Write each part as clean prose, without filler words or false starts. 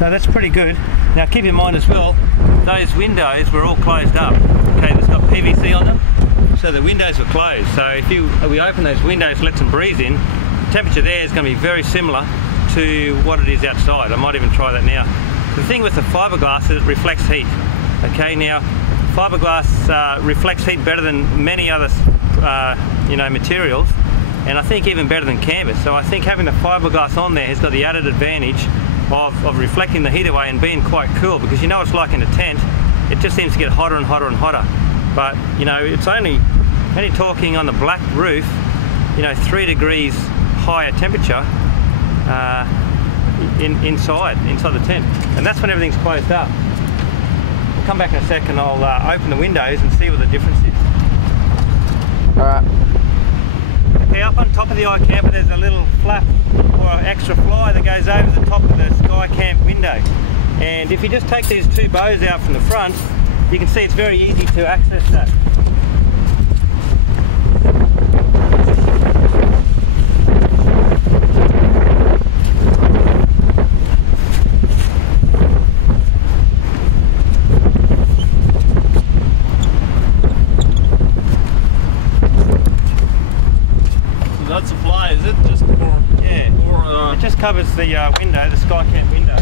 So that's pretty good. Now keep in mind as well, those windows were all closed up. Okay, it's got PVC on them, so the windows were closed. So if we open those windows, let some breeze in, the temperature there is going to be very similar to what it is outside. I might even try that now. The thing with the fiberglass is it reflects heat. Okay, now fiberglass reflects heat better than many other materials, and I think even better than canvas. So I think having the fiberglass on there has got the added advantage of reflecting the heat away and being quite cool, because you know it's like in a tent, it just seems to get hotter and hotter and hotter. But you know, it's only talking on the black roof, you know, 3 degrees higher temperature inside the tent, and that's when everything's closed up. We'll come back in a sec and I'll open the windows and see what the difference is. Alright. Okay, up on top of the Ikamper there's a little flap or extra fly that goes over the top of the Ikamper window, and if you just take these 2 bows out from the front, you can see it's very easy to access that. That's a fly, is it? Just for, yeah. It just covers the window, the Ikamper window.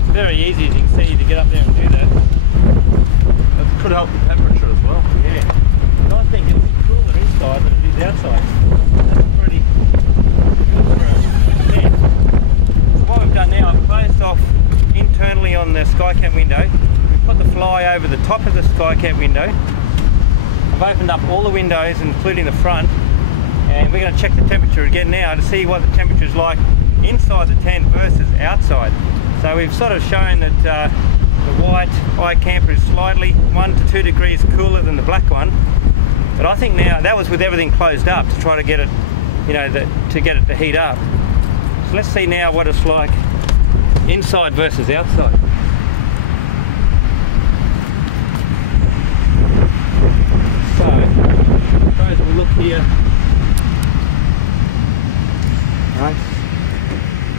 It's very easy, as you can see, to get up there and do that. that could help the temperature as well. Yeah. And I think it's cooler inside than it is outside. That's pretty good for a tent. So what we've done now, I've closed off internally on the Ikamper window. We've put the fly over the top of the Ikamper window. I've opened up all the windows, including the front, and we're going to check the temperature again now to see what the temperature is like inside the tent versus outside. So we've sort of shown that the white Ikamper is slightly 1 to 2 degrees cooler than the black one, but I think now that was with everything closed up to try to get it, you know, to get it to heat up. So let's see now what it's like inside versus outside. So we'll look here. Right.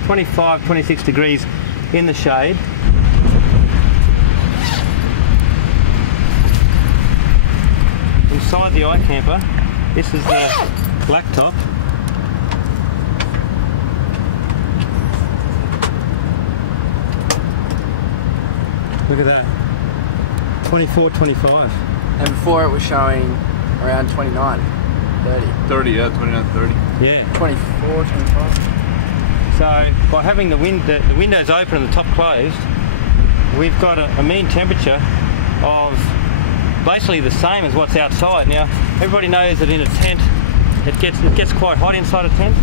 25, 26 degrees in the shade. Inside the Ikamper, this is the black top. Look at that. 24, 25. And before it was showing around 29, 30. 30, yeah, 29, 30. Yeah. 24, 25. So by having the windows open and the top closed, we've got a mean temperature of basically the same as what's outside. Now everybody knows that in a tent it gets quite hot inside a tent,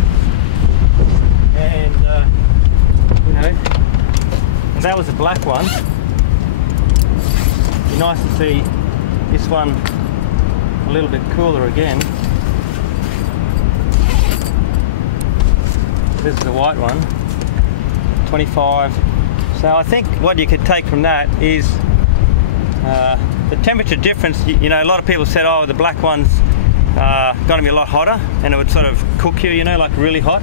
and you know, and that was the black one. It'd be nice to see this one a little bit cooler again. This is the white one, 25. So I think what you could take from that is the temperature difference. You know, a lot of people said, oh, the black one's going to be a lot hotter and it would sort of cook you, you know, like really hot.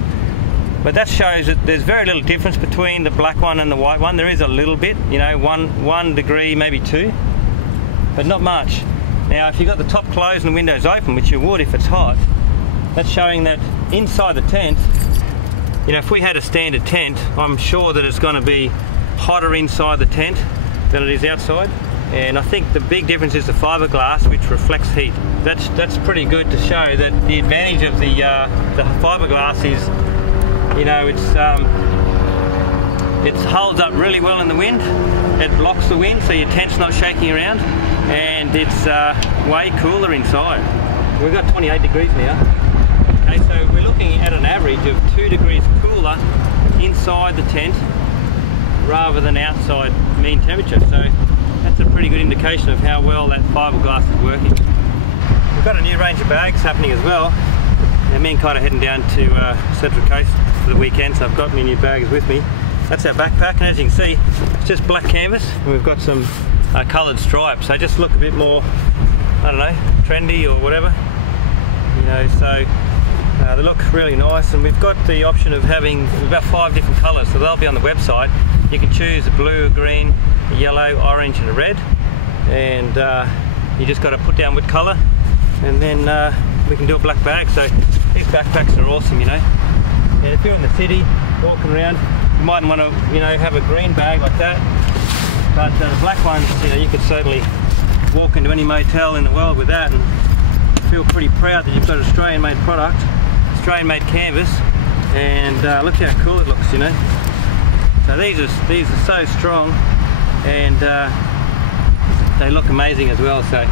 But that shows that there's very little difference between the black one and the white one. There is a little bit, you know, one degree, maybe 2, but not much. Now, if you've got the top closed and the windows open, which you would if it's hot, that's showing that inside the tent, you know, if we had a standard tent, I'm sure that it's going to be hotter inside the tent than it is outside. And I think the big difference is the fiberglass, which reflects heat. That's pretty good to show that the advantage of the fiberglass is, you know, it holds up really well in the wind. It blocks the wind, so your tent's not shaking around, and it's way cooler inside. We've got 28 degrees now. Okay, so we're looking at an average of 2 degrees cooler inside the tent rather than outside mean temperature. So that's a pretty good indication of how well that fiberglass is working. We've got a new range of bags happening as well. And me and Kai are heading down to Central Coast for the weekend, so I've got my new bags with me. That's our backpack, and as you can see, it's just black canvas, and we've got some coloured stripes. So just look a bit more, I don't know, trendy or whatever. You know, so They look really nice, and we've got the option of having about 5 different colours, so they'll be on the website. You can choose a blue, a green, a yellow, orange and a red, and you just got to put down what colour, and then we can do a black bag. So these backpacks are awesome, you know. And if you're in the city walking around, you might want to, you know, have a green bag like that, but the black ones, you know, you could certainly walk into any motel in the world with that and feel pretty proud that you've got an Australian made product, Australian made canvas, and look how cool it looks, you know. So these are so strong, and they look amazing as well. So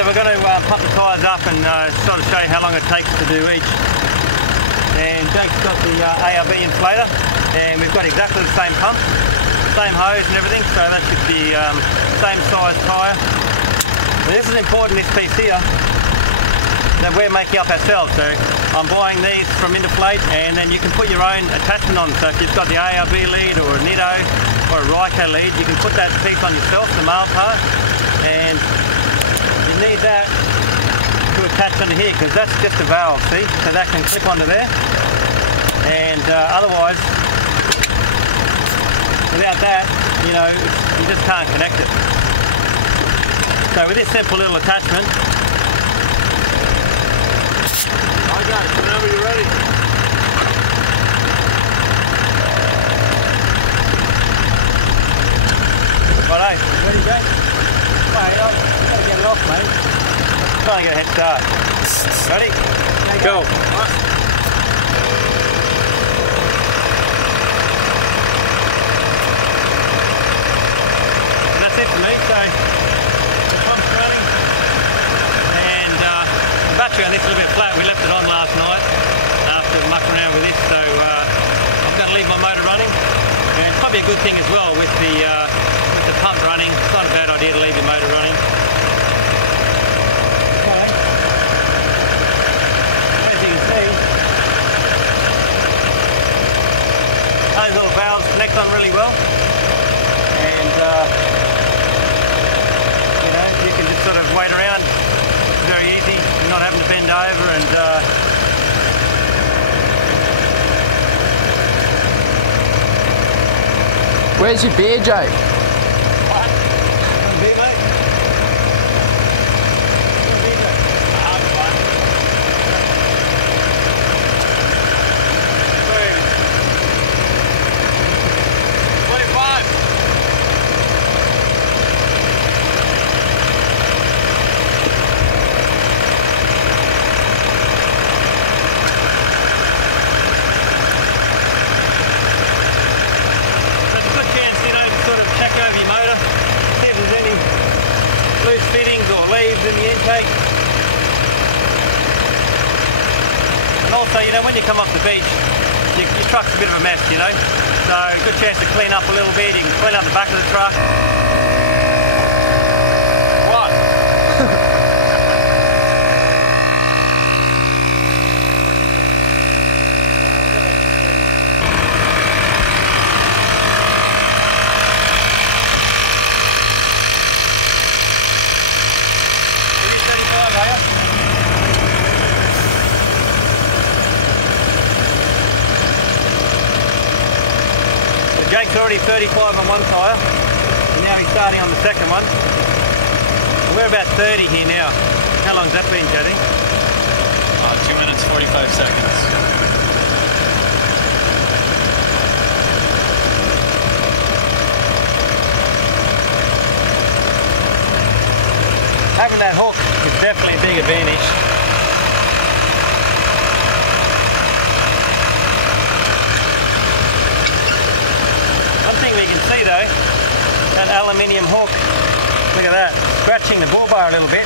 we're going to pump the tyres up and sort of show you how long it takes to do each. And Jake's got the ARB inflator, and we've got exactly the same pump, same hose and everything, so that should be same size tyre. And this is important, this piece here, that we're making up ourselves. So I'm buying these from Indeflate, and then you can put your own attachment on. So if you've got the ARB lead or a Nitto or a Ryco lead, you can put that piece on yourself, the male part, and you need that to attach onto here, because that's just a valve, see? So that can clip onto there, and otherwise, without that, you know, you just can't connect it. So with this simple little attachment, Okay, whenever you're ready. righto, ready, Jake? Wait, I'll get it off, mate. I'm trying to get a head start. Ready? Go. And that's it for me. So the pump's running, and the battery on this is a little bit flat. We left it on last night after mucking around with this, so I'm going to leave my motor running. And it's probably a good thing as well with the pump running. It's not a bad idea to leave your motor running. Okay. As you can see, those little valves connect on really well, and you know, you can just sort of wait around. It's very easy. You're not having to bend over, and where's your beer, Jake? beer, mate? intake. And also, you know, when you come off the beach, your truck's a bit of a mess, you know. So good chance to clean up a little bit. You can clean up the back of the truck. What? Jake's already 35 on one tyre, and now he's starting on the second one. We're about 30 here now. How long's that been, Jody? 2 minutes, 45 seconds. Having that hook is definitely a big advantage. One thing we can see though, that aluminium hook, look at that, scratching the bull bar a little bit.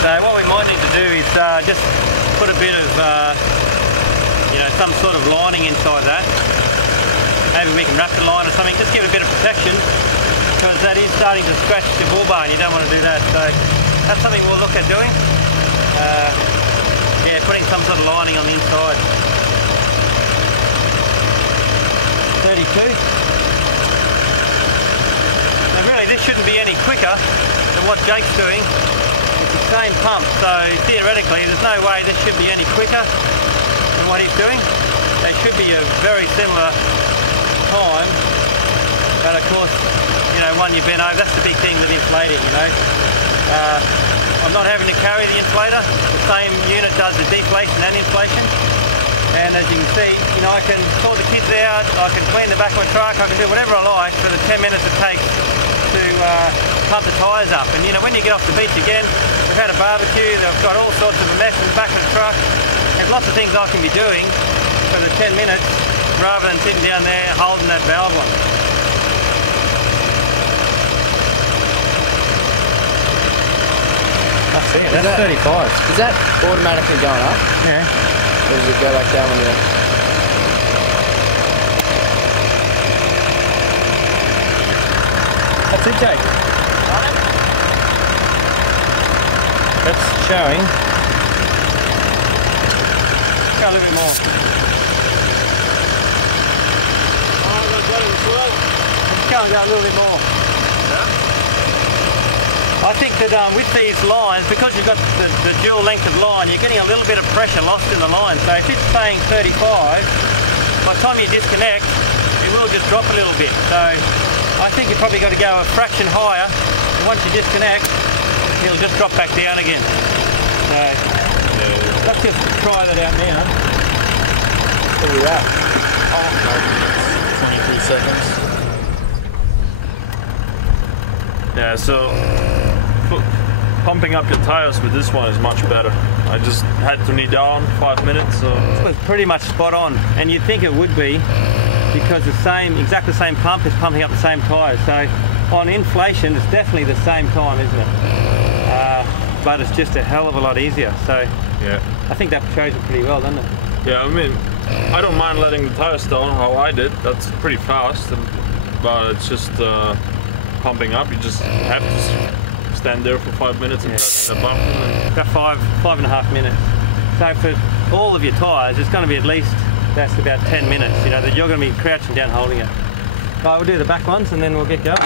So what we might need to do is just put a bit of, you know, some sort of lining inside that. Maybe we can wrap the line or something, just give it a bit of protection, because that is starting to scratch the bull bar and you don't want to do that. So that's something we'll look at doing. Yeah, putting some sort of lining on the inside. 32. Now really this shouldn't be any quicker than what Jake's doing. It's the same pump, so theoretically there's no way this should be any quicker than what he's doing. They should be a very similar time, but of course, you know, one you've been over, that's the big thing with inflating, you know. I'm not having to carry the inflator, the same unit does the deflation and inflation. And as you can see, you know, I can sort the kids out, I can clean the back of my truck, I can do whatever I like for the 10 minutes it takes to pump the tyres up. And you know, when you get off the beach again, we've had a barbecue, they've got all sorts of a mess in the back of the truck. There's lots of things I can be doing for the 10 minutes rather than sitting down there holding that valve on. That's it, that's 35. Is that automatically going up? Yeah. Or does it go back down when you're... That's it, Jake. That's showing. Go a little bit more. Oh, that's better as well. Let's go and go a little bit more. Yeah? I think that with these lines, because you've got the dual length of line, you're getting a little bit of pressure lost in the line. So if it's saying 35, by the time you disconnect, it will just drop a little bit. So I think you've probably got to go a fraction higher, and once you disconnect, it'll just drop back down again. So let's just try that out now. Where are you at? 23 seconds. Yeah, so pumping up your tires with this one is much better. I just had to knee down 5 minutes, so It was pretty much spot on, and you'd think it would be because exactly the same pump is pumping up the same tyres. So on inflation, it's definitely the same time, isn't it? But it's just a hell of a lot easier. So yeah, I think that shows it pretty well, doesn't it? yeah. I mean, I don't mind letting the tires down how I did. That's pretty fast, but it's just pumping up. You just have to stand there for 5 minutes and press the button. And About 5.5 minutes. So for all of your tyres, it's going to be at least, that's about 10 minutes, you know, that you're going to be crouching down holding it. Right, we'll do the back ones and then we'll get going.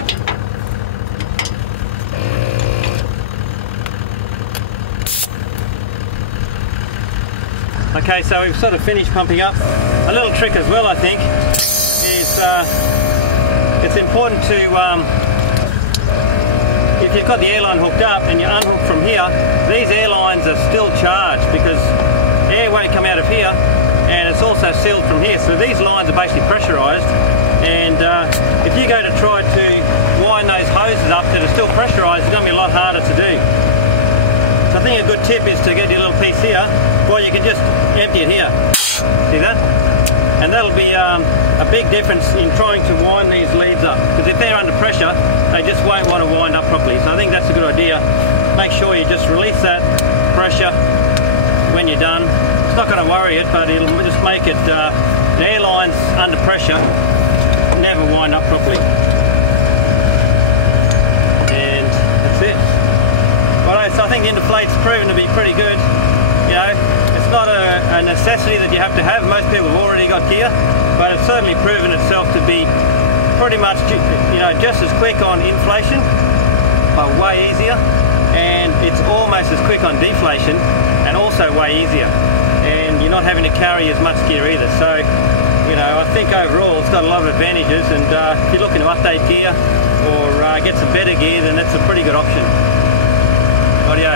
Okay, so we've sort of finished pumping up. A little trick as well, I think, is it's important to, if you've got the airline hooked up and you unhook from here, these airlines are still charged because air won't come out of here, and it's also sealed from here. So these lines are basically pressurised, and if you go to try to wind those hoses up that are still pressurised, it's going to be a lot harder to do. So I think a good tip is to get your little piece here, or you can just empty it here. See that? And that'll be a big difference in trying to wind these leads up, because if they're under pressure, they just won't want to wind up properly. So I think that's a good idea. Make sure you just release that pressure when you're done. It's not going to worry it, but it'll just make it, the air lines under pressure never wind up properly. And that's it. Alright, so I think Indeflate's proven to be pretty good. You know, it's not a necessity that you have to have. Most people have already got gear, but it's certainly proven itself to be pretty much, you know, just as quick on inflation, but way easier, and it's almost as quick on deflation, and also way easier. And you're not having to carry as much gear either. So, you know, I think overall it's got a lot of advantages, and if you're looking to update gear or get some better gear, then that's a pretty good option. Audio.